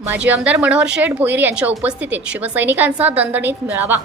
माजी आमदार मनोहर शेठ भोईर यांच्या उपस्थितीत शिवसैनिकांचा दणदणीत मेळावा.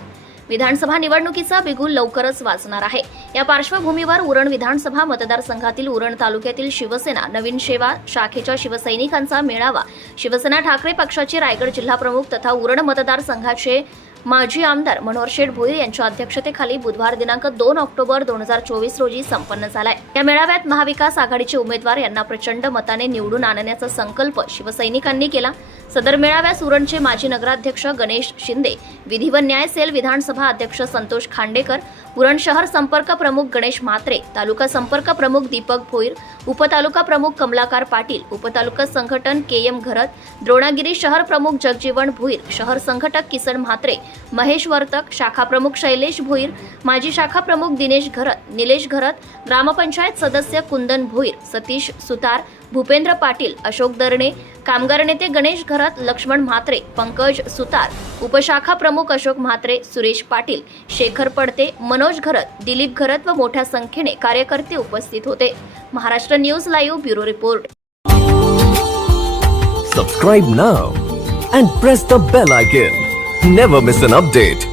विधानसभा निवडणुकीचा बिगुल लवकरच वाचणार आहे. या पार्श्वभूमीवर उरण विधानसभा मतदारसंघातील उरण तालुक्यातील शिवसेना नवीन सेवा शाखेच्या शिवसैनिकांचा मेळावा शिवसेना ठाकरे पक्षाचे रायगड जिल्हा प्रमुख तथा उरण मतदारसंघाचे माजी आमदार मनोहर शेठ भोईर यांच्या अध्यक्षतेखाली बुधवार दिनांक दोन ऑक्टोबर दोन हजार चोवीस रोजी संपन्न झालाय. या मेळाव्यात महाविकास आघाडीचे उमेदवार यांना प्रचंड मताने निवडून आणण्याचा संकल्प शिवसैनिकांनी केला. सदर मेळाव्यास उरणचे माजी नगराध्यक्ष गणेश शिंदे विधी व न्याय सेल विधानसभा अध्यक्ष संतोष खांडेकर उरण शहर संपर्क प्रमुख गणेश म्हात्रे तालुका संपर्क प्रमुख दीपक भोईर उपतालुका प्रमुख कमलाकार पाटील उपतालुका संघटन के एम घरत द्रोणागिरी शहर प्रमुख जगजीवन भोईर शहर संघटक किसन म्हात्रे महेश वर्तक शाखा प्रमुख शैलेश भोईर माजी शाखा प्रमुख दिनेश घरत निलेश घरत ग्रामपंचायत सदस्य कुंदन भोईर सतीश सुतार भूपेंद्र पाटील अशोक दरणे कामगार नेते गणेश घरत लक्ष्मण म्हात्रे पंकज सुतार उपशाखा प्रमुख अशोक म्हात्रे सुरेश पाटील शेखर पडते मनोज घरत दिलीप घरत व मोठ्या संख्येने कार्यकर्ते उपस्थित होते. Maharashtra news live bureau report. Subscribe now and press the bell icon never miss an update